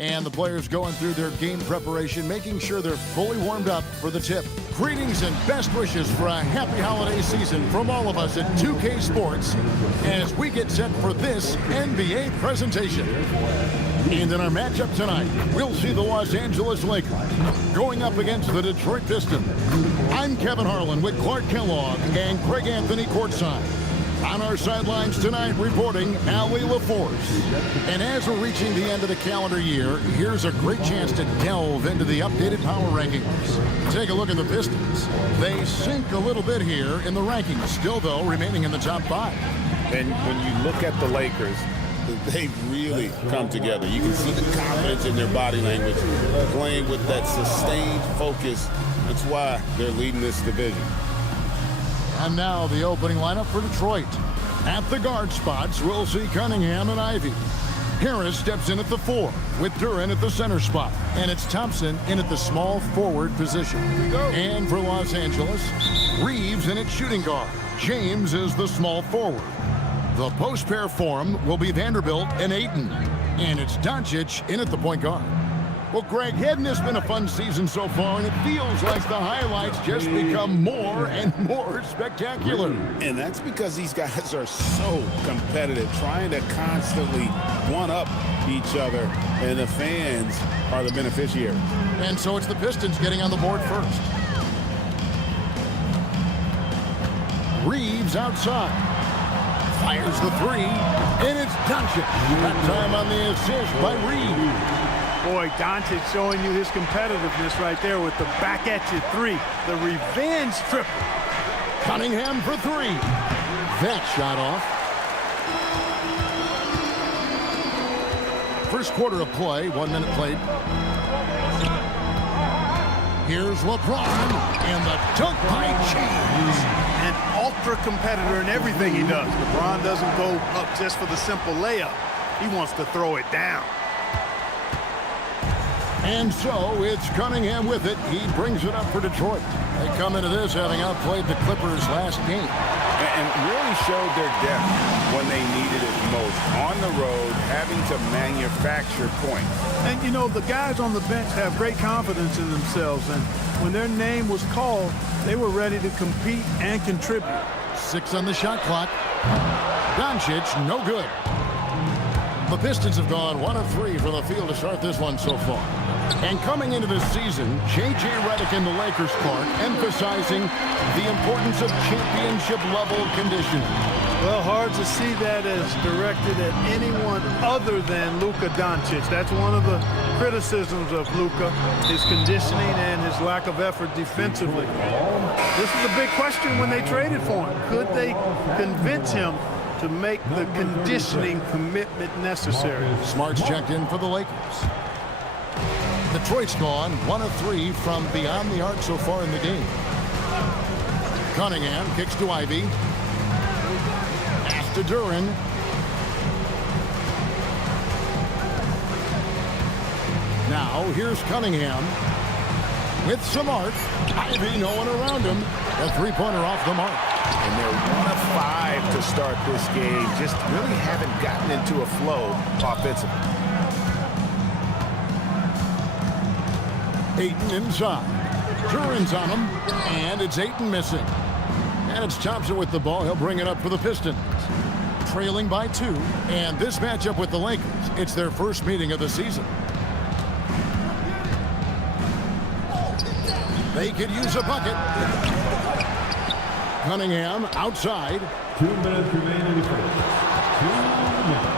And the players going through their game preparation, making sure they're fully warmed up for the tip. Greetings and best wishes for a happy holiday season from all of us at 2K Sports as we get set for this NBA presentation. And in our matchup tonight, we'll see the Los Angeles Lakers going up against the Detroit Pistons. I'm Kevin Harlan with Clark Kellogg and Greg Anthony courtside. On our sidelines tonight, reporting Allie LaForce. And as we're reaching the end of the calendar year, here's a great chance to delve into the updated power rankings. Take a look at the Pistons. They sink a little bit here in the rankings, still, though, remaining in the top 5. And when you look at the Lakers, they've really come together. You can see the confidence in their body language, playing with that sustained focus. That's why they're leading this division. And now the opening lineup for Detroit. At the guard spots, we'll see Cunningham and Ivy. Harris steps in at the 4, with Duren at the center spot. And it's Thompson in at the small forward position. And for Los Angeles, Reeves in at shooting guard. James is the small forward. The post pair for him will be Vanderbilt and Ayton. And it's Doncic in at the point guard. Well, Greg, hadn't this been a fun season so far? And it feels like the highlights just become more and more spectacular. And that's because these guys are so competitive, trying to constantly one-up each other. And the fans are the beneficiaries. And so it's the Pistons getting on the board first. Reeves outside. Fires the 3. And it's Doncic. That time on the assist by Reeves. Boy, Doncic showing you his competitiveness right there with the back-at-you 3. The revenge triple. Cunningham for 3. That shot off. First quarter of play, 1 minute played. Here's LeBron, and the dunk by James. An ultra competitor in everything he does. LeBron doesn't go up just for the simple layup. He wants to throw it down. And so it's Cunningham with it. He brings it up for Detroit. They come into this having outplayed the Clippers last game. And really showed their depth when they needed it most. On the road, having to manufacture points. And, you know, the guys on the bench have great confidence in themselves. And when their name was called, they were ready to compete and contribute. 6 on the shot clock. Doncic, no good. The Pistons have gone 1 of 3 from the field to start this one so far. And coming into this season, J.J. Redick and the Lakers, Clark, emphasizing the importance of championship-level conditioning. Well, hard to see that as directed at anyone other than Luka Doncic. That's one of the criticisms of Luka, his conditioning and his lack of effort defensively. This is a big question when they traded for him. Could they convince him to make the conditioning commitment necessary? Smart's checked in for the Lakers. Detroit's gone 1 of 3 from beyond the arc so far in the game. Cunningham kicks to Ivy. Pass to Duren. Now here's Cunningham with some arc. Ivy, no one around him. A three-pointer off the mark. And they're 1 of 5 to start this game. Just really haven't gotten into a flow offensively. Ayton inside. Duren's on him, and it's Ayton missing. And it's Thompson with the ball. He'll bring it up for the Pistons. Trailing by 2, and this matchup with the Lakers, it's their first meeting of the season. They could use a bucket. Cunningham outside. 2 minutes remaining in the first. 2 minutes.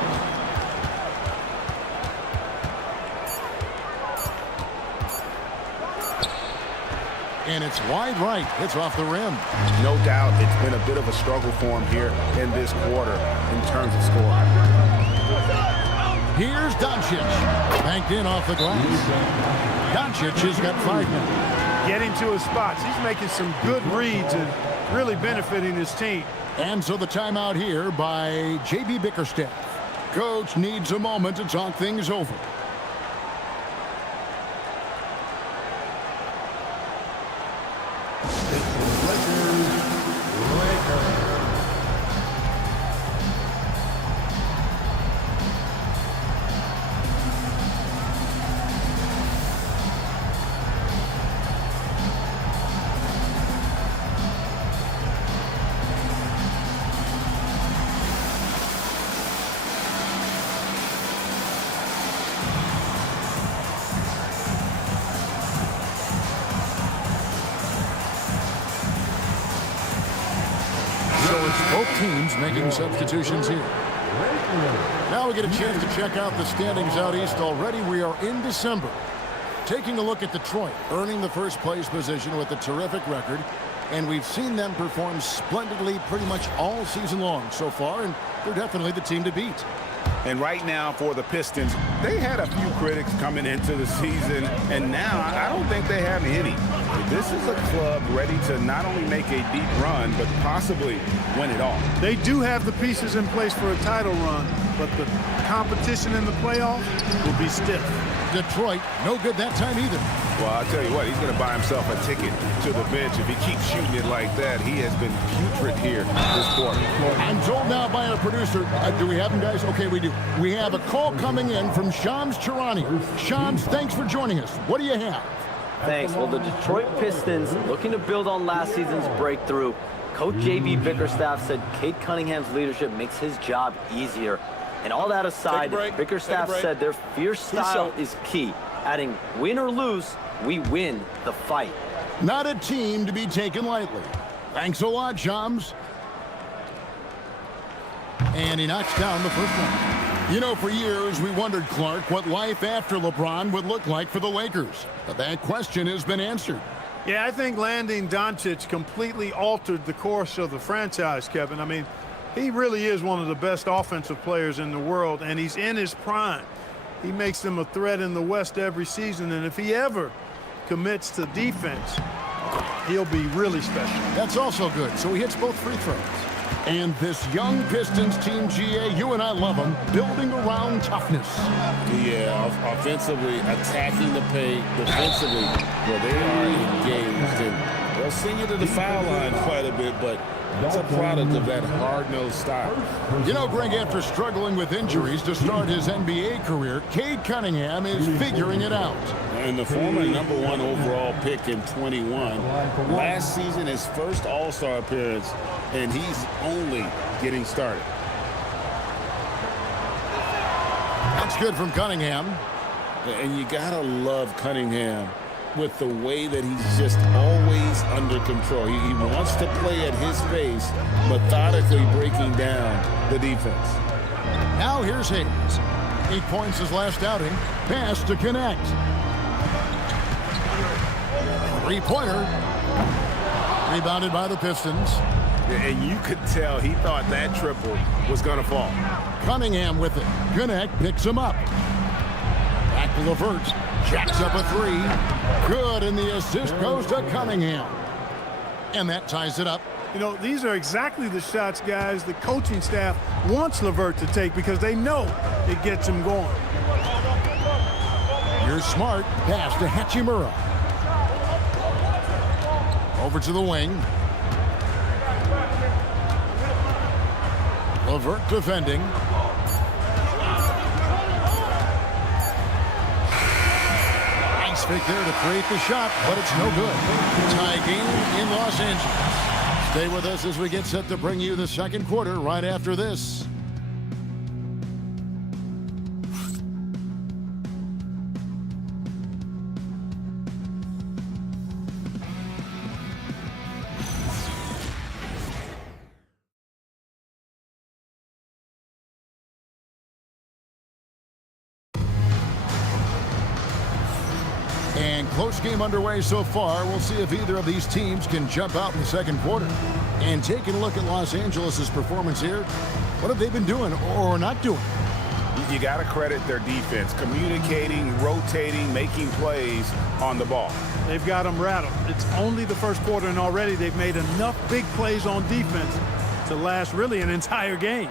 And it's wide right. It's off the rim. No doubt it's been a bit of a struggle for him here in this quarter in terms of scoring. Here's Doncic. Banked in off the glass. Doncic has got 5 now. Getting to his spots. He's making some good reads and really benefiting his team. And so the timeout here by J.B. Bickerstaff. Coach needs a moment to talk things over. teams making substitutions here. Now we get a chance to check out the standings out east. Already we are in December. Taking a look at Detroit, earning the first place position with a terrific record. And we've seen them perform splendidly pretty much all season long so far, and they're definitely the team to beat. And right now for the Pistons, they had a few critics coming into the season, and now I don't think they have any. This is a club ready to not only make a deep run, but possibly win it all. They do have the pieces in place for a title run, but the competition in the playoffs will be stiff. Detroit, no good that time either. Well, I'll tell you what, he's going to buy himself a ticket to the bench. If he keeps shooting it like that, he has been putrid here this quarter. I'm told now by our producer, do we have him, guys? Okay, we do. We have a call coming in from Shams Charania. Shams, thanks for joining us. What do you have? Thanks. Well, the Detroit Pistons looking to build on last season's breakthrough. Coach J.B. Bickerstaff said Cade Cunningham's leadership makes his job easier. And all that aside, Bickerstaff said their fierce style is key, adding win or lose, we win the fight. Not a team to be taken lightly. Thanks a lot, Shams. And he knocks down the first one. You know, for years we wondered, Clark, what life after LeBron would look like for the Lakers. But that question has been answered. Yeah, I think landing Doncic completely altered the course of the franchise, Kevin. I mean, he really is one of the best offensive players in the world, and he's in his prime. He makes them a threat in the West every season, and if he ever commits to defense, he'll be really special. That's also good, so he hits both free throws. And this young Pistons team, GA, you and I love them, building around toughness. Yeah, offensively, attacking the paint, defensively, well, they are engaged, and they'll send you to the foul line quite a bit, but it's a product of that hard-nosed style. You know, Greg, after struggling with injuries to start his NBA career, Cade Cunningham is figuring it out. And the former #1 overall pick in 21, last season his first All-Star appearance, and he's only getting started. That's good from Cunningham. And you gotta love Cunningham with the way that he's just always under control. He wants to play at his pace, methodically breaking down the defense. Now here's Hayes. 8 points his last outing. Pass to connect. Three-pointer. Rebounded by the Pistons. And you could tell he thought that triple was going to fall. Cunningham with it. Connect picks him up. Back to LeVert. Jacks up a three. Good, and the assist goes to Cunningham. And that ties it up. You know, these are exactly the shots, guys, the coaching staff wants LeVert to take because they know it gets him going. You're smart. Pass to Hachimura. Over to the wing. LeVert defending. Nice fake there to create the shot, but it's no good. Tie game in Los Angeles. Stay with us as we get set to bring you the second quarter right after this. And close game underway so far. We'll see if either of these teams can jump out in the second quarter. And taking a look at Los Angeles' performance here, what have they been doing or not doing? You got to credit their defense, communicating, rotating, making plays on the ball. They've got them rattled. It's only the first quarter, and already they've made enough big plays on defense to last really an entire game.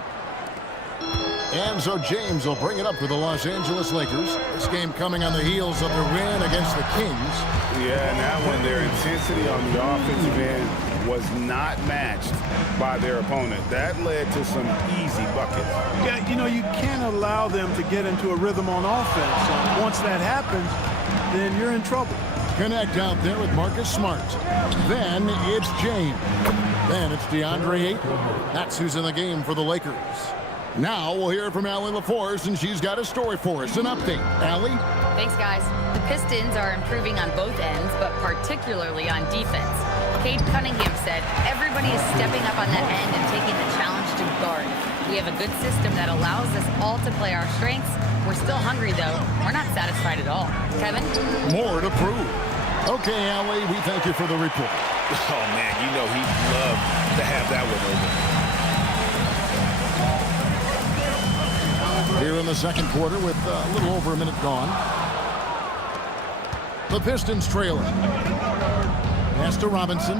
And so James will bring it up for the Los Angeles Lakers. This game coming on the heels of their win against the Kings. Yeah, and that one, their intensity on the offensive end was not matched by their opponent. That led to some easy buckets. Yeah, you know, you can't allow them to get into a rhythm on offense. Once that happens, then you're in trouble. Connect out there with Marcus Smart. Then it's James. Then it's DeAndre Ayton. That's who's in the game for the Lakers. Now we'll hear from Allie LaForce, and she's got a story for us, an update. Allie? Thanks, guys. The Pistons are improving on both ends, but particularly on defense. Cade Cunningham said everybody is stepping up on that end and taking the challenge guard. We have a good system that allows us all to play our strengths. We're still hungry, though. We're not satisfied at all. Kevin? More to prove. Okay, Allie, we thank you for the report. Oh, man, you know he'd love to have that one over. Here in the second quarter with a little over a minute gone. The Pistons trailing. Pass to Robinson.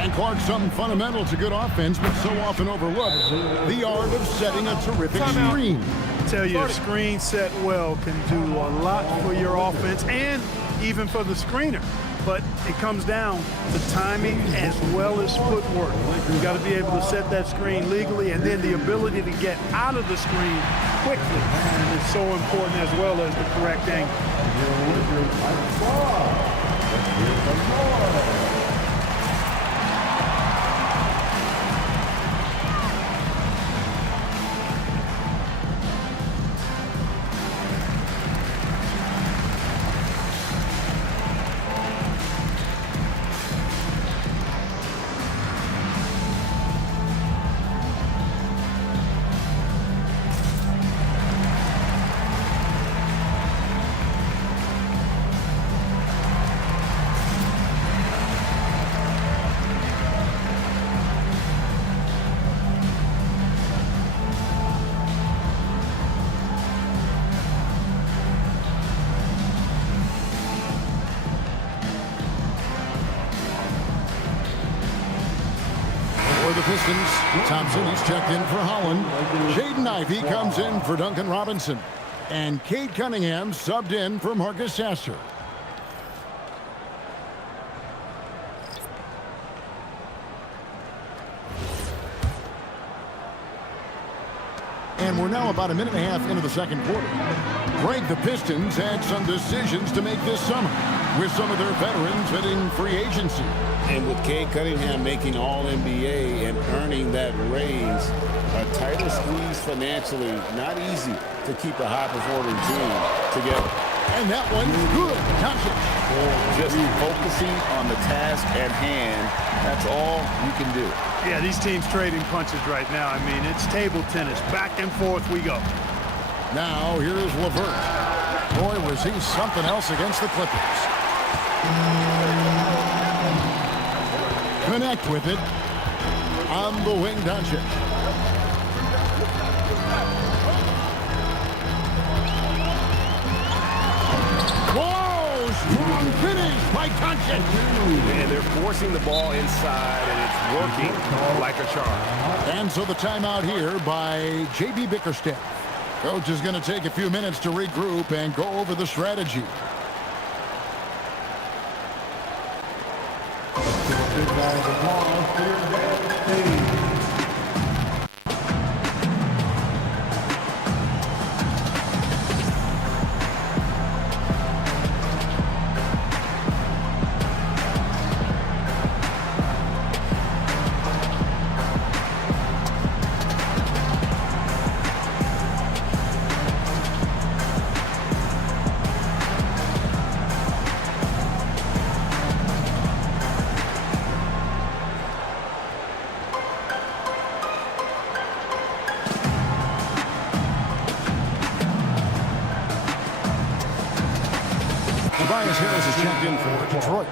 And Clark, something fundamental to good offense, but so often overlooked. The art of setting a terrific screen. I tell you, a screen set well can do a lot for your offense and even for the screener. But it comes down to timing as well as footwork. You've got to be able to set that screen legally, and then the ability to get out of the screen quickly is so important, as well as the correct angle. The Pistons, Thompson, he's checked in for Holland. Jaden Ivey comes in for Duncan Robinson. And Cade Cunningham subbed in for Marcus Sasser. And we're now about a minute and a half into the second quarter. Greg, the Pistons had some decisions to make this summer, with some of their veterans hitting free agency. And with Cade Cunningham making All-NBA and earning that raise, a tighter squeeze financially, not easy to keep a high-performing team together. And that one's good. Doncic. Just focusing on the task at hand, that's all you can do. Yeah, these teams trading punches right now. I mean, it's table tennis. Back and forth we go. Now, here's LeVert. Boy, was he something else against the Clippers. Connect with it. On the wing, Doncic. Whoa! Strong finish by Doncic. And they're forcing the ball inside, and it's working like a charm. And so the timeout here by J.B. Bickerstaff. Coach is going to take a few minutes to regroup and go over the strategy. Tobias Harris is checked in for Detroit.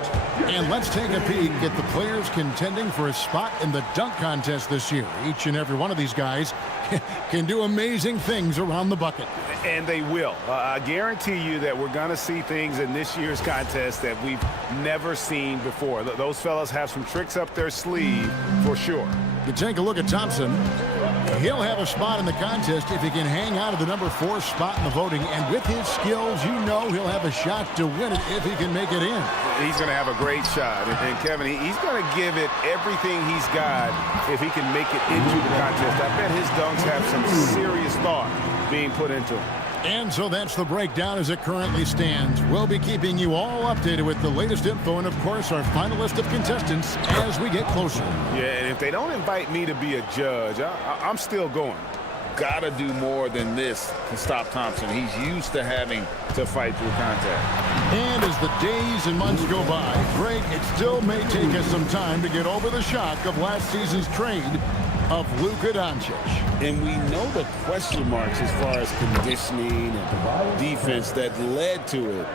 And let's take a peek at the players contending for a spot in the dunk contest this year. Each and every one of these guys can do amazing things around the bucket. And they will. I guarantee you that we're going to see things in this year's contest that we've never seen before. Those fellas have some tricks up their sleeve for sure. You take a look at Thompson. He'll have a spot in the contest if he can hang out of the number 4 spot in the voting. And with his skills, you know he'll have a shot to win it if he can make it in. He's going to have a great shot. And Kevin, he's going to give it everything he's got if he can make it into the contest. I bet his dunks have some serious thought being put into them. And so that's the breakdown as it currently stands. We'll be keeping you all updated with the latest info and, of course, our final list of contestants as we get closer. Yeah, and if they don't invite me to be a judge, I'm still going. Gotta do more than this to stop Thompson. He's used to having to fight through contact. And as the days and months go by, Greg, it still may take us some time to get over the shock of last season's trade of Luka Doncic. And we know the question marks as far as conditioning and defense that led to it.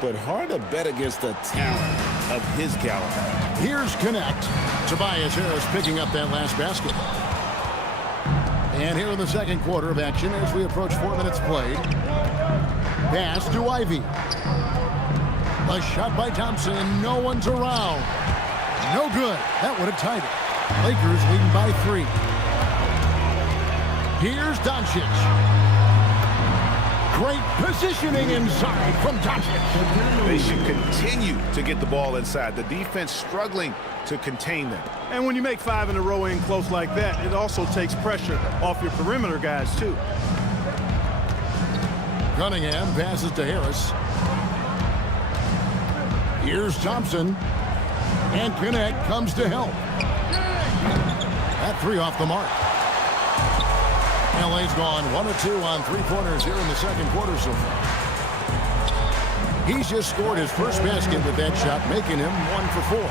But hard to bet against the talent of his caliber. Here's Connect. Tobias Harris picking up that last basket. And here in the second quarter of action as we approach 4 minutes played. Pass to Ivy. A shot by Thompson. No one's around. No good. That would have tied it. Lakers leading by 3. Here's Doncic. Great positioning inside from Doncic. They should continue to get the ball inside. The defense struggling to contain them. And when you make 5 in a row in close like that, it also takes pressure off your perimeter guys, too. Cunningham passes to Harris. Here's Thompson. And Connect comes to help. That 3 off the mark. LA's gone 1 of 2 on 3-pointers here in the second quarter so far. He's just scored his first basket with that shot, making him 1 for 4.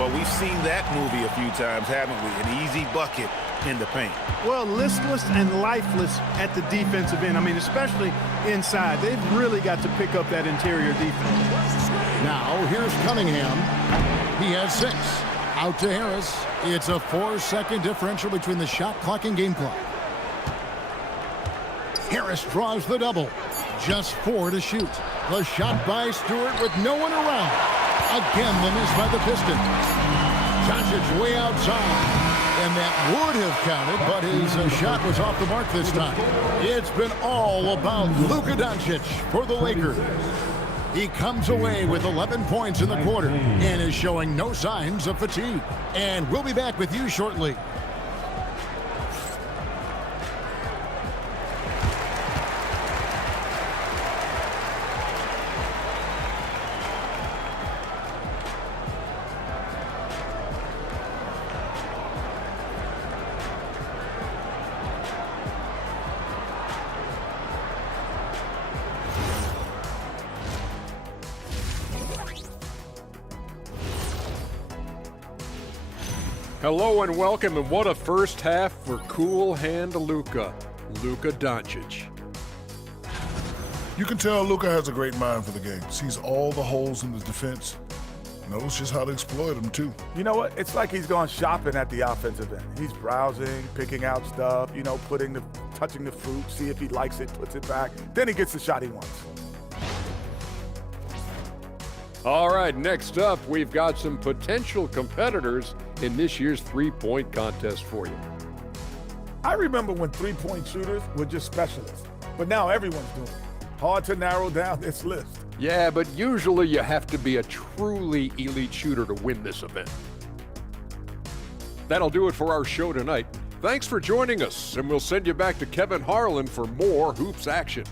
Well, we've seen that movie a few times, haven't we? An easy bucket in the paint. Well, listless and lifeless at the defensive end. I mean, especially inside. They've really got to pick up that interior defense. Now, here's Cunningham. He has 6. Out to Harris. It's a 4-second differential between the shot clock and game clock. Harris draws the double. Just 4 to shoot. The shot by Stewart with no one around. Again, the miss by the Pistons. Doncic way outside. And that would have counted, but his shot was off the mark this time. It's been all about Luka Doncic for the Lakers. He comes away with 11 points in the quarter and is showing no signs of fatigue. And we'll be back with you shortly. Hello and welcome, and what a first half for Cool Hand Luka Doncic. You can tell Luka has a great mind for the game. Sees all the holes in the defense. Knows just how to exploit them, too. You know what? It's like he's gone shopping at the offensive end. He's browsing, picking out stuff, touching the fruit, see if he likes it, puts it back. Then he gets the shot he wants. All right, next up, we've got some potential competitors in this year's three-point contest for you. I remember when three-point shooters were just specialists, but now everyone's doing it. Hard to narrow down this list. Yeah, but usually you have to be a truly elite shooter to win this event. That'll do it for our show tonight. Thanks for joining us, and we'll send you back to Kevin Harlan for more hoops action.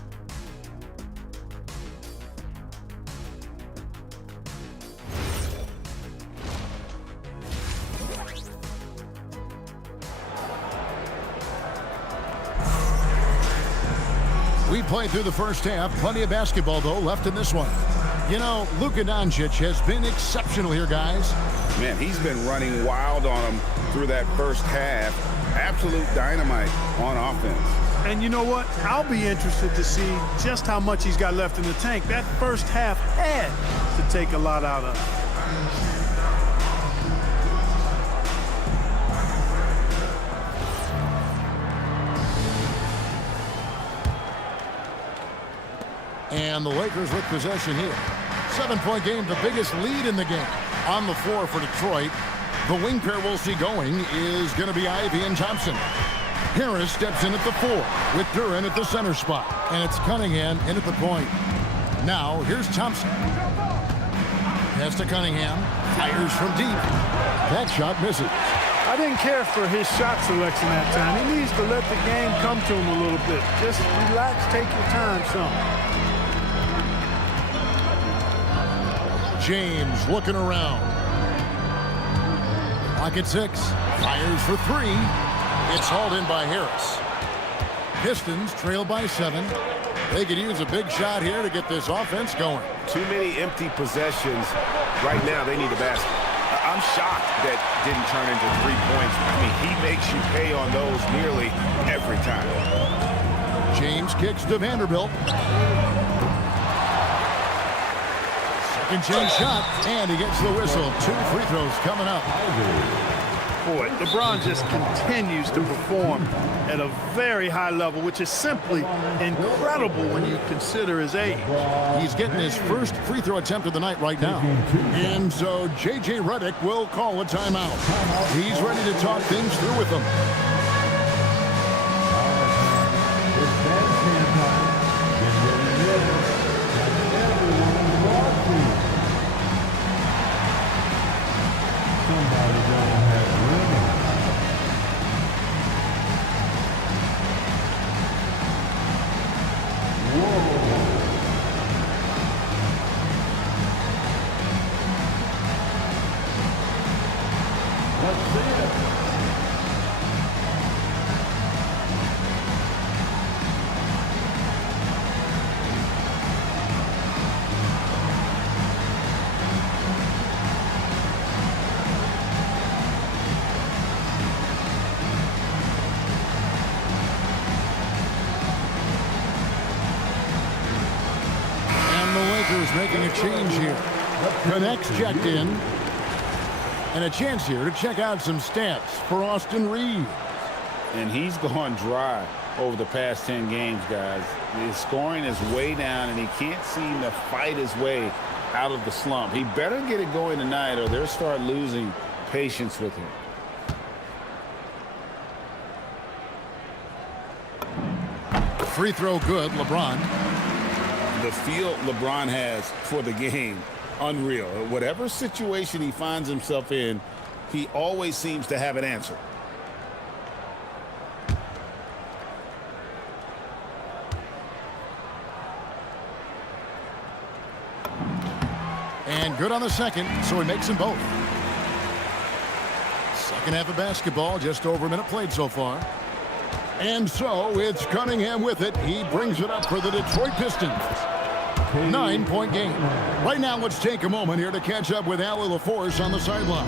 We played through the first half. Plenty of basketball, though, left in this one. You know, Luka Doncic has been exceptional here, guys. Man, he's been running wild on him through that first half. Absolute dynamite on offense. And you know what? I'll be interested to see just how much he's got left in the tank. That first half had to take a lot out of him. And the Lakers with possession here. 7-point game, the biggest lead in the game. On the floor for Detroit, the wing pair we'll see going is going to be Ivy and Thompson. Harris steps in at the 4 with Duran at the center spot. And it's Cunningham in at the point. Now, here's Thompson. Pass to Cunningham. Fires from deep. That shot misses. I didn't care for his shot selection that time. He needs to let the game come to him a little bit. Just relax, take your time some. James looking around. Pocket 6. Fires for 3. It's hauled in by Harris. Pistons trail by 7. They could use a big shot here to get this offense going. too many empty possessions. Right now, they need a basket. I'm shocked that didn't turn into 3 points. I mean, he makes you pay on those nearly every time. James kicks to Vanderbilt. Second chance shot, and he gets the whistle. 2 free throws coming up. Boy, LeBron just continues to perform at a very high level, which is simply incredible when you consider his age. He's getting his first free throw attempt of the night right now. And so J.J. Redick will call a timeout. He's ready to talk things through with them. Making a change here. Connects checked in. And a chance here to check out some stats for Austin Reeves. And he's gone dry over the past 10 games, guys. His scoring is way down, and he can't seem to fight his way out of the slump. He better get it going tonight, or they'll start losing patience with him. Free throw good, LeBron. The feel LeBron has for the game, unreal. Whatever situation he finds himself in, he always seems to have an answer. And good on the second, so he makes them both. Second half of basketball, just over a minute played so far. And so it's Cunningham with it. He brings it up for the Detroit Pistons. 9-point game. Right now, let's take a moment here to catch up with Allie LaForce on the sidelines.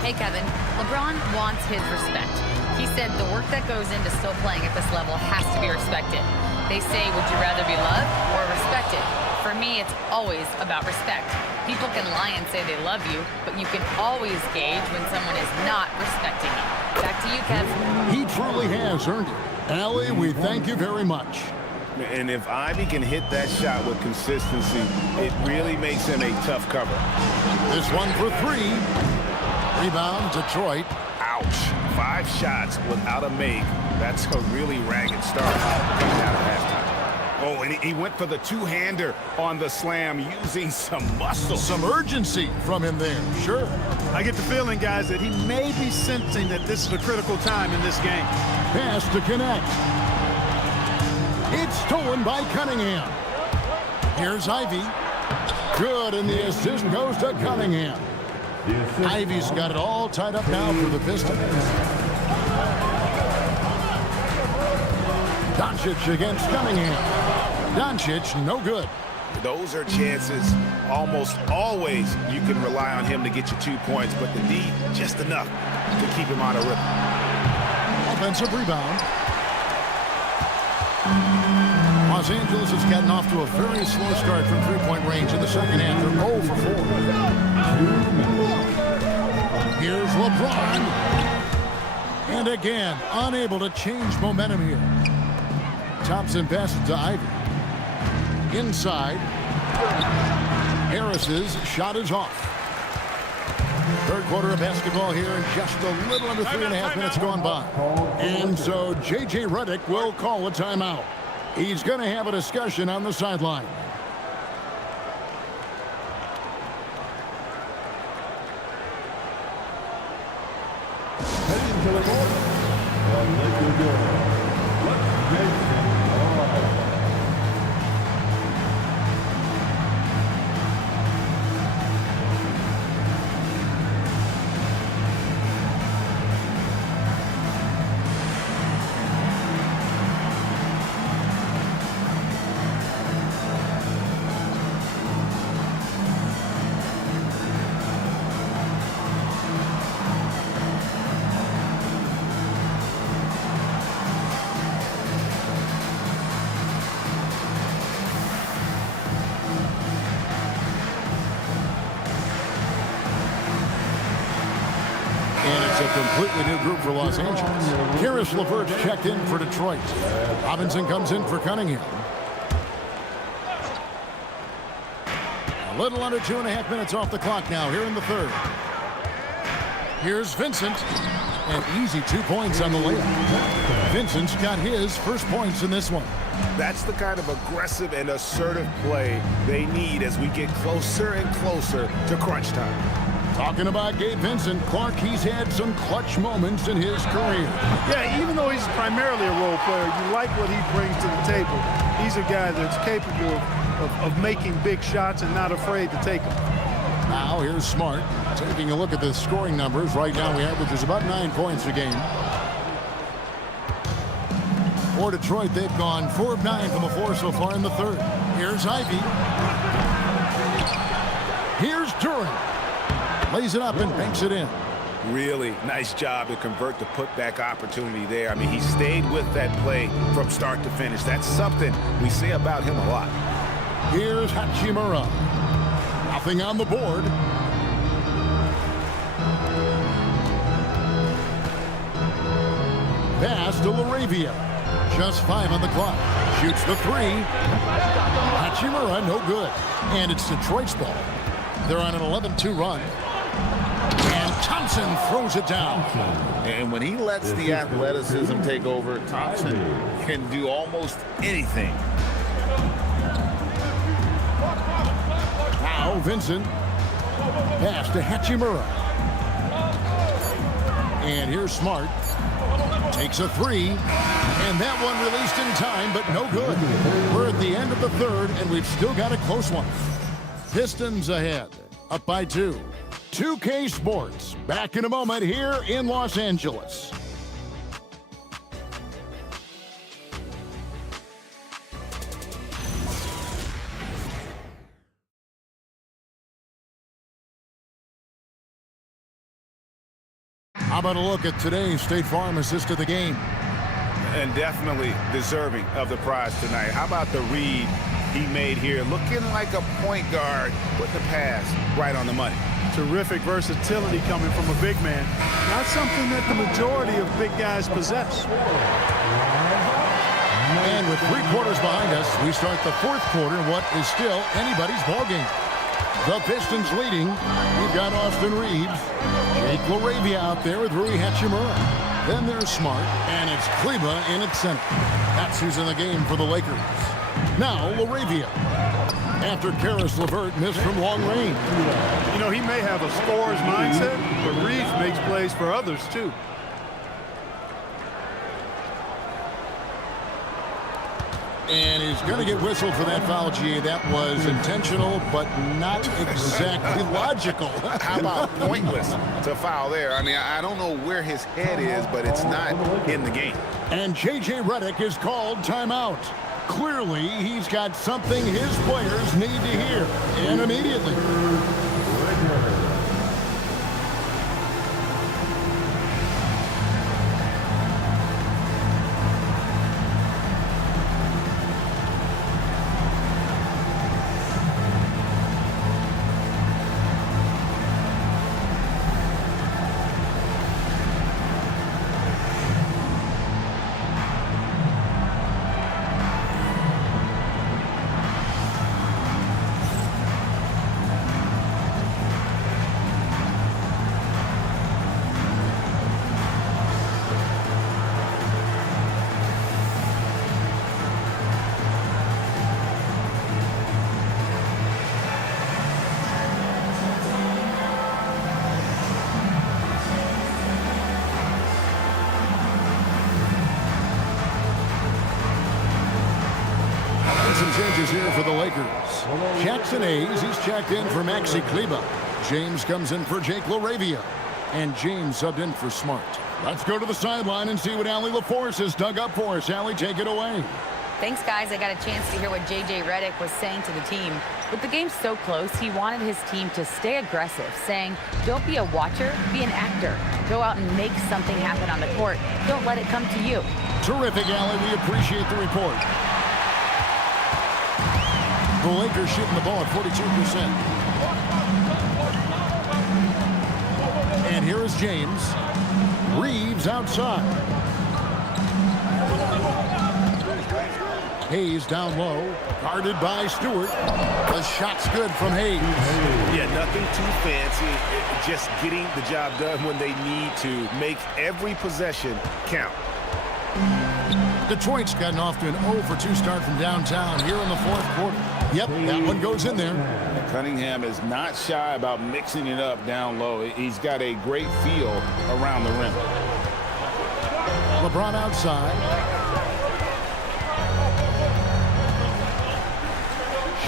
Hey, Kevin. LeBron wants his respect. He said the work that goes into still playing at this level has to be respected. They say, would you rather be loved or respected? For me, it's always about respect. People can lie and say they love you, but you can always gauge when someone is not respecting you. Back to you, Kev. He truly has earned it. Allie, we thank you very much. And if Ivy can hit that shot with consistency, it really makes him a tough cover. This one for 3. Rebound, Detroit. Ouch. 5 shots without a make. That's a really ragged start coming out of halftime. Oh, and he went for the two-hander on the slam using some muscle. Some urgency from him there, sure. I get the feeling, guys, that he may be sensing that this is a critical time in this game. Pass to connect. It's stolen by Cunningham. Here's Ivy. Good, and the assist goes to Cunningham. Ivy's got it all tied up now for the Pistons. Doncic against Cunningham. Doncic, no good. Those are chances. Almost always you can rely on him to get you 2 points, but the D, just enough to keep him out of rhythm. Offensive rebound. Los Angeles has gotten off to a very slow start from three-point range in the second half. They're 0 for 4. Here's LeBron. And again, unable to change momentum here. Thompson passes to Ivy. Inside. Harris's shot is off. Third quarter of basketball here, and just a little under 3.5 minutes gone by. And so J.J. Redick will call a timeout. He's going to have a discussion on the sideline. Heading to the court, the Lakers girl. completely new group for Los Angeles. Karis LeVert's checked in for Detroit. Robinson comes in for Cunningham. A little under 2.5 minutes off the clock now here in the third. Here's Vincent. And easy 2 points on the layup. Vincent's got his first points in this one. That's the kind of aggressive and assertive play they need as we get closer and closer to crunch time. Talking about Gabe Vincent, Clark, he's had some clutch moments in his career. Yeah, even though he's primarily a role player, you like what he brings to the table. He's a guy that's capable of making big shots and not afraid to take them. Now here's Smart. Taking a look at the scoring numbers. Right now he averages about 9 points a game. For Detroit, they've gone 4 of 9 from the floor so far in the third. Here's Ivy. Here's Duren. Lays it up and banks it in. Really nice job to convert the putback opportunity there. I mean, he stayed with that play from start to finish. That's something we say about him a lot. Here's Hachimura. Nothing on the board. Pass to LaRavia. Just 5 on the clock. Shoots the 3. Hachimura, no good. And it's Detroit's ball. They're on an 11-2 run. And Thompson throws it down. And when he lets the athleticism take over, Thompson can do almost anything. Now Vincent. Pass to Hachimura. And here's Smart. Takes a 3. And that one released in time, but no good. We're at the end of the third, and we've still got a close one. Pistons ahead, up by 2. 2K Sports, back in a moment here in Los Angeles. How about a look at today's State Farm assist of the game? And definitely deserving of the prize tonight. How about the read he made here? Looking like a point guard with the pass right on the money. Terrific versatility coming from a big man. Not something that the majority of big guys possess. And with 3 quarters behind us, we start the fourth quarter in what is still anybody's ballgame. The Pistons leading. We've got Austin Reeves. Jake LaRavia out there with Rui Hachimura. Then there's Smart, and it's Kleba in at center. That's who's in the game for the Lakers. Now LaRavia. After Karis LeVert missed from long range. You know, he may have a scorer's mindset, but Reeves makes plays for others, too. And he's going to get whistled for that foul, G. That was intentional, but not exactly logical. How about pointless to foul there? I mean, I don't know where his head is, but it's not in the game. And J.J. Redick is called timeout. Clearly, he's got something his players need to hear, and immediately. Some changes here for the Lakers. Jackson Hayes, he's checked in for Maxi Kleba. James comes in for Jake LaRavia. And James subbed in for Smart. Let's go to the sideline and see what Allie LaForce has dug up for us. Allie, take it away. Thanks, guys. I got a chance to hear what J.J. Redick was saying to the team. With the game so close, he wanted his team to stay aggressive, saying, don't be a watcher, be an actor. Go out and make something happen on the court. Don't let it come to you. Terrific, Allie. We appreciate the report. The Lakers shooting the ball at 42%. And here is James. Reeves outside. Hayes down low, guarded by Stewart. The shot's good from Hayes. Yeah, nothing too fancy. Just getting the job done when they need to. Make every possession count. Detroit's gotten off to an 0 for 2 start from downtown here in the fourth quarter. Yep, that one goes in there. Cunningham is not shy about mixing it up down low. He's got a great feel around the rim. LeBron outside.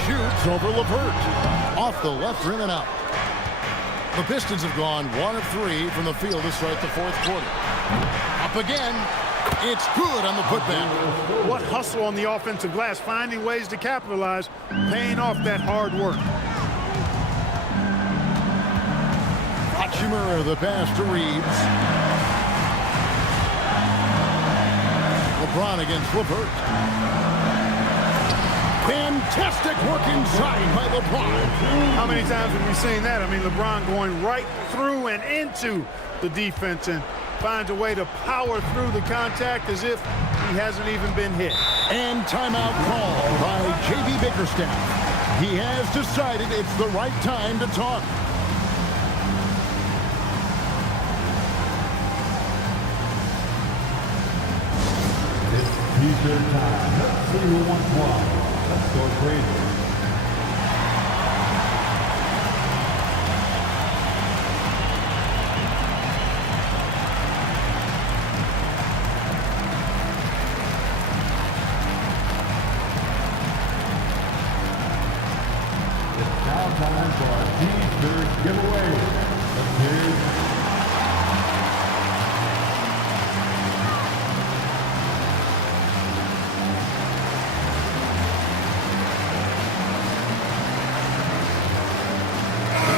Shoots over LeVert. Off the left rim and out. The Pistons have gone 1 of 3 from the field to start the fourth quarter. Up again. It's good on the putback. What hustle on the offensive glass, finding ways to capitalize, paying off that hard work. Hachimura, the pass to Reeves. LeBron against LeVert. Fantastic work inside by LeBron. How many times have we seen that? I mean, LeBron going right through and into the defense and finds a way to power through the contact as if he hasn't even been hit. And timeout call by J.B. Bickerstaff. He has decided it's the right time to talk. It's T-shirt time. Let's see who wants one. Let's go crazy. Time for our T-shirt giveaway. Let's hear it.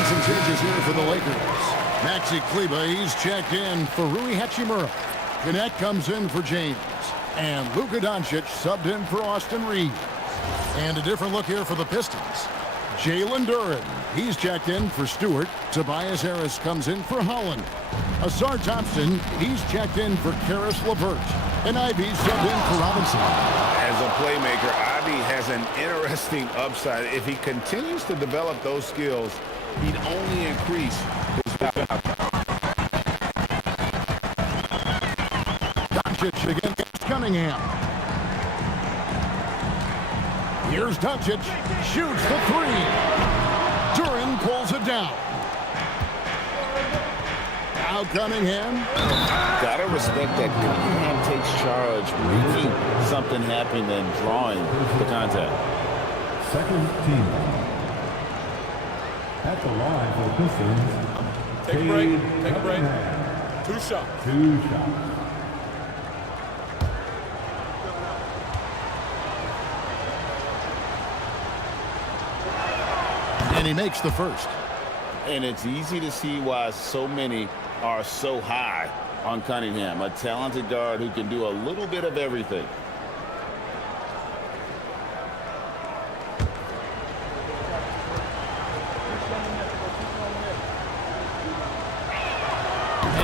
Some changes here for the Lakers. Maxi Kleber, he's checked in for Rui Hachimura. Gannett comes in for James. And Luka Doncic subbed in for Austin Reeves. And a different look here for the Pistons. Jalen Duren, he's checked in for Stewart. Tobias Harris comes in for Holland. Asar Thompson, he's checked in for Karis LeVert. And Ivy subbed in for Robinson. As a playmaker, Ivy has an interesting upside. If he continues to develop those skills, he'd only increase his value. Doncic against Cunningham. Here's Doncic, shoots the 3. Duren pulls it down. Now Cunningham. Gotta respect that Cunningham takes charge, making something happen and drawing the contact. Second team. At the line for the Pistons. Take a break. Take a break. 2 shots. 2 shots. And he makes the first. And it's easy to see why so many are so high on Cunningham, a talented guard who can do a little bit of everything.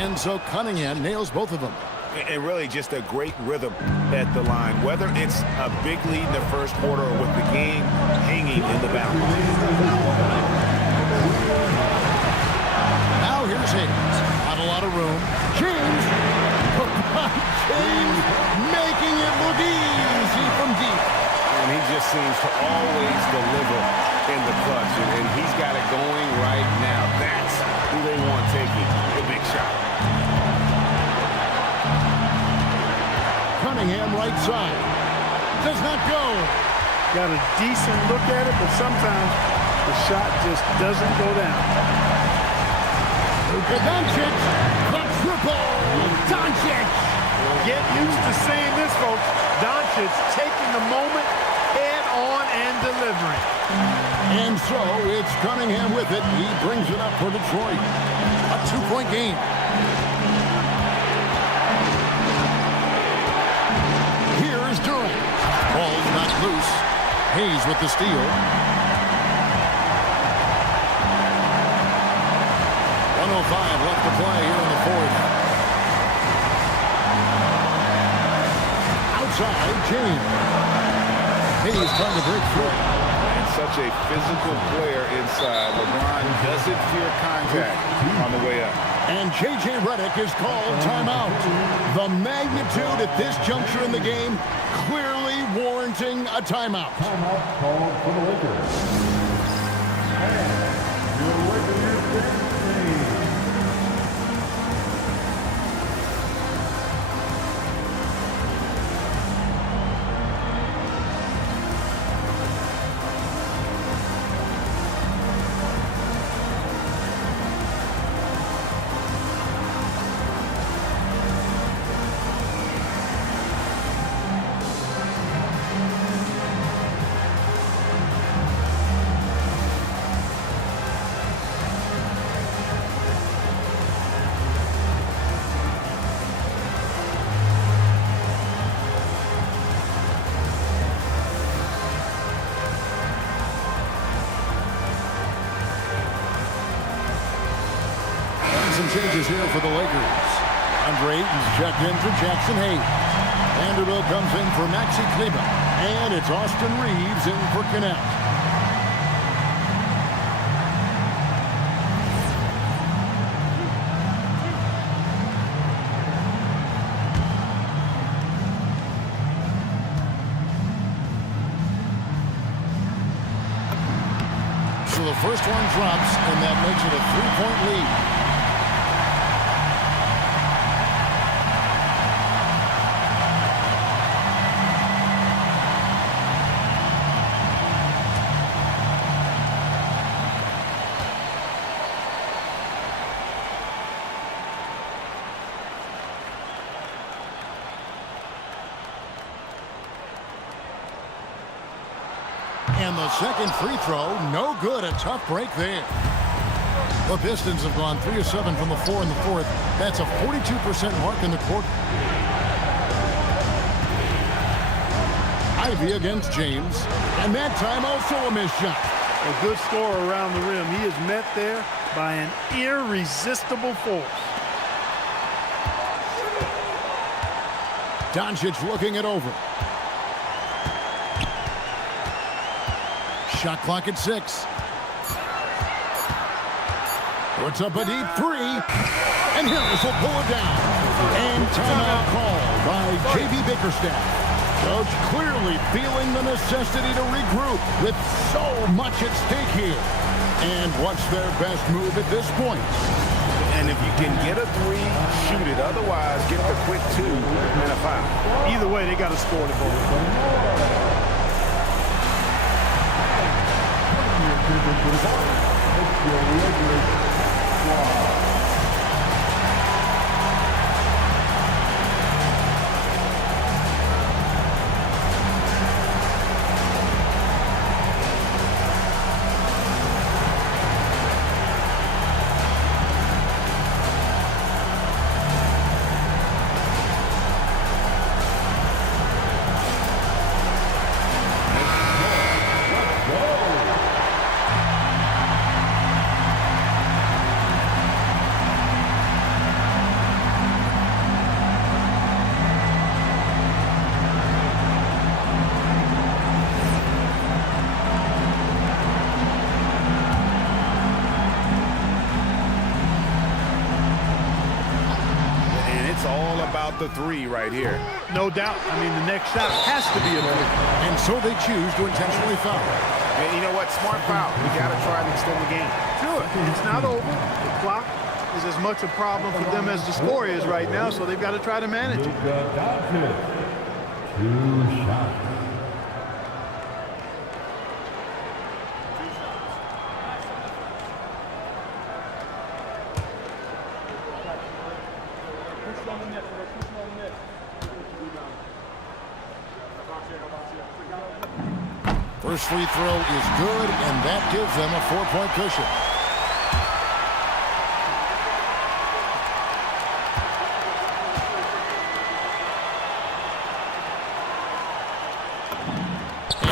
And so Cunningham nails both of them. And really just a great rhythm at the line, whether it's a big lead in the first quarter or with the game hanging in the balance. Now here's Hayes. Not a lot of room. James. James making it look easy from deep. And he just seems to always deliver in the clutch. And he's got it going right now. That's who they want taking the big shot. Cunningham right side. Does not go. Got a decent look at it, but sometimes the shot just doesn't go down. Luka Doncic. The triple. Doncic. Get used to seeing this, folks. Doncic taking the moment head on and delivering. And so it's Cunningham with it. He brings it up for Detroit. A 2-point game. Here's Duren. Ball's not loose. Hayes with the steal. 1:05 left to play here in the fourth. inside, James. He's trying to break through. And such a physical player inside. LeBron doesn't fear contact on the way up. And J.J. Redick is called timeout. The magnitude at this juncture in the game clearly warranting a timeout. Timeout called for the Lakers. And your Lakers bench team. Some changes here for the Lakers. Andre Ayton's checked in for Jackson Hayes. Vanderbilt comes in for Maxi Kleber. And it's Austin Reeves in for Knapp. So the first one drops, and that makes it a 3-point lead. And the second free throw, no good. A tough break there. The Pistons have gone 3 of 7 from the floor in the fourth. That's a 42% mark in the quarter. Ivy against James. And that time also a missed shot. A good score around the rim. He is met there by an irresistible force. Doncic looking it over. Shot clock at 6. Puts up a deep 3. And Harris will pull it down. And timeout called by J.B. Bickerstaff. Coach clearly feeling the necessity to regroup with so much at stake here. And what's their best move at this point? And if you can get a 3, shoot it. Otherwise, get the quick 2 and a foul. Either way, they got to score the ball. It's your Lakers squad. The 3 right here. No doubt. I mean, the next shot has to be a 3. And so they choose to intentionally foul. And you know what? Smart foul. We got to try and extend the game. Sure. It's not over. The clock is as much a problem for them as the score is right now, so they've got to try to manage it. 2 shots. First free throw is good, and that gives them a 4-point cushion.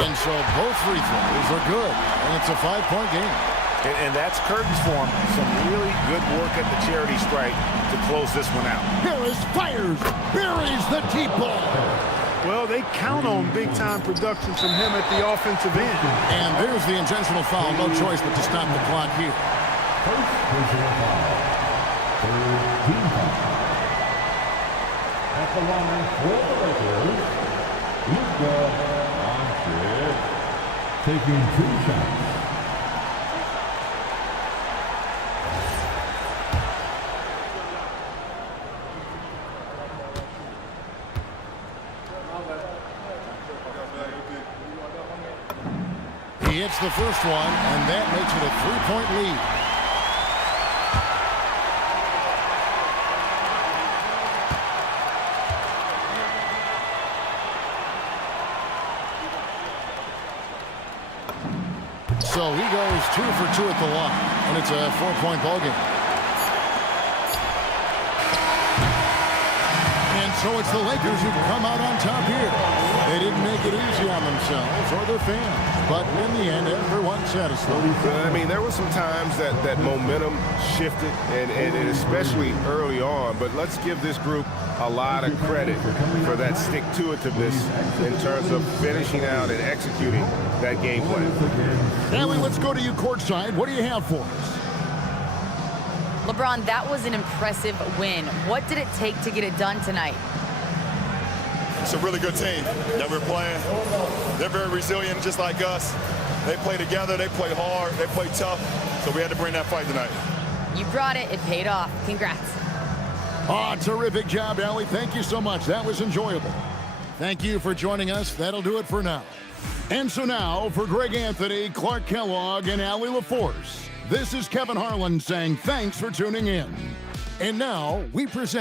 And so both free throws are good, and it's a 5-point game. And that's curtains for him. Some really good work at the charity stripe to close this one out. Harris fires, buries the deep ball. Well, they they count on big-time production from him at the offensive end. And there's the intentional foul. No choice but to stop the clock here. First personal foul. Third team foul. At the line for the Lakers, Luka Doncic taking 2 shots. He hits the first one, and that makes it a 3-point lead. So he goes 2 for 2 at the line, and it's a 4-point ball game. And so it's the Lakers who come out on top here. They didn't make it easy on themselves or their fans, but in the end, everyone's satisfied. I mean, there were some times that momentum shifted, and especially early on, but let's give this group a lot of credit for that stick-to-itiveness in terms of finishing out and executing that game plan. Allie, let's go to you courtside. What do you have for us? LeBron, that was an impressive win. What did it take to get it done tonight? It's a really good team that we're playing. They're very resilient, just like us. They play together, they play hard, they play tough, so we had to bring that fight tonight. You brought it. It paid off. Congrats. Oh, terrific job, Allie. Thank you so much. That was enjoyable. Thank you for joining us. That'll do it for now. And so now, for Greg Anthony, Clark Kellogg, and Allie LaForce, this is Kevin Harlan saying thanks for tuning in. And now, we present